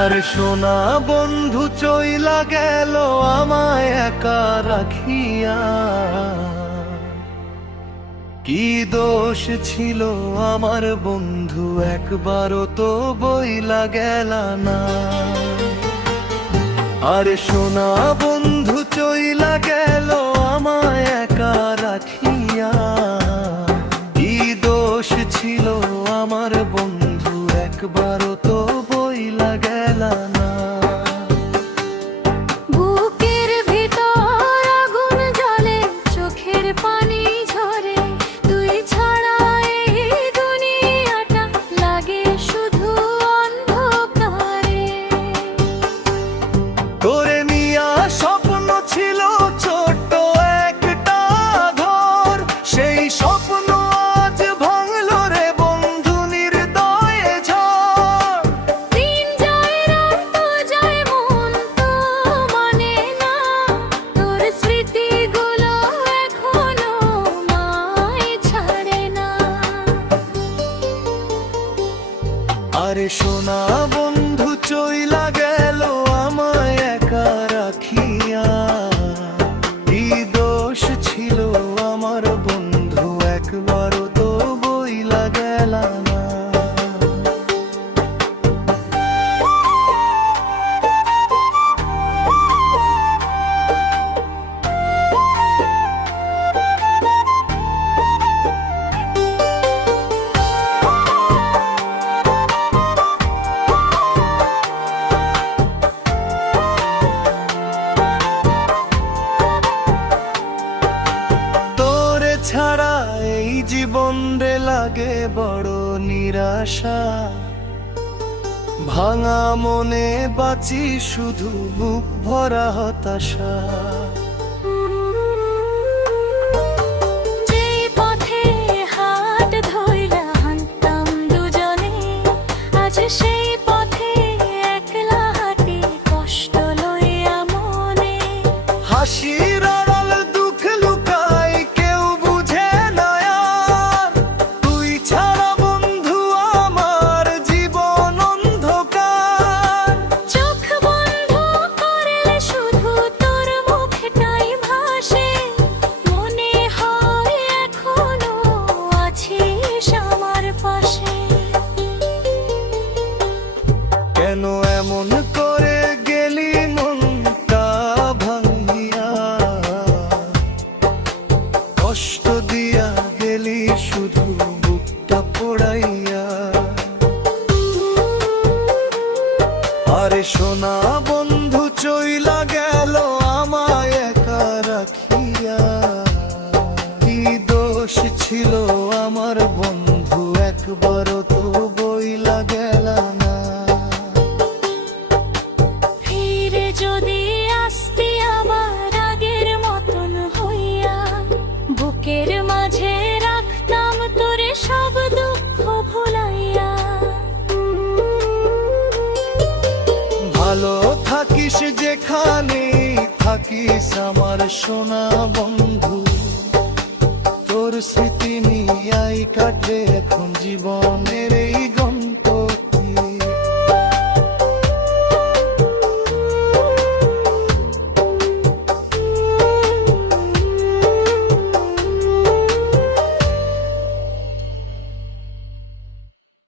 আর সোনা বন্ধু চইলা গেল আমায় একা রাখিয়া, কি দোষ ছিল আমার বন্ধু একবারও তো বইলা গেল না। আর সোনা বন্ধু চইলা গেল আমায় একা রাখিয়া, কি দোষ ছিল আমার বন্ধু একবারও তো বইলা গেল না। বুকের ভিতর আগুন জ্বলে, চোখের পানি ঝরে, তুই ছাড়া এই দুনিয়াটা লাগে শুধু অন্ধকারে। তোরে নিয়া স্বপ্ন ছিল ছোট্ট একটা ঘর, সেই স্বপ্ন আজ ভাঙলো রে বন্ধু নির্দয়ে ঝড়। দিন যায় রাত যায় মন তো মানে না, তোর স্মৃতিগুলো এখনো মায় ছাড়ে না। আরে সোনা বন্ধু চইলা গেল আমায় একা রাখিয়া, কি দোষ ছিল আমার বন্ধু একবারও তো বইলা গেল না। তোরে ছাড়া এই জীবন রে লাগে বড় নিরাশা, ভাঙা মনে বাঁচি শুধু বুক ভরা হতাশা। যেই পথে হাত ধইরা হাঁটতাম দুজনে, আজ সেই পথে একলা হাঁটি কষ্ট লইয়া মনে। হাসির আড়াল দুঃখ লুকাই কেউ বুঝে না আর, তুই ছাড়া বন্ধু আমার জীবন অন্ধকার। চোখ বন্ধ করলে শুধু তোর মুখটাই ভাসে, মনে হয় এখনো আছিস আমার পাশে। কেন এমন করে গেলি মনটা ভাঙিয়া, কষ্ট দিয়া গেলি শুধু বুকটা পোড়াইয়া। আরে সোনা বন্ধু চইলা গেল আমায় একা রাখিয়া, কি দোষ ছিল আমার বন্ধু একবারও তো বইলা গেল না। ফিরে যদি আসতি আবার আগের মতন হইয়া, বুকের মাঝে রাখতাম তোরে সব দুঃখ ভুলাইয়া। ভালো থাকিস যেখানে থাকিস আমার সোনা বন্ধু, তোর স্মৃতি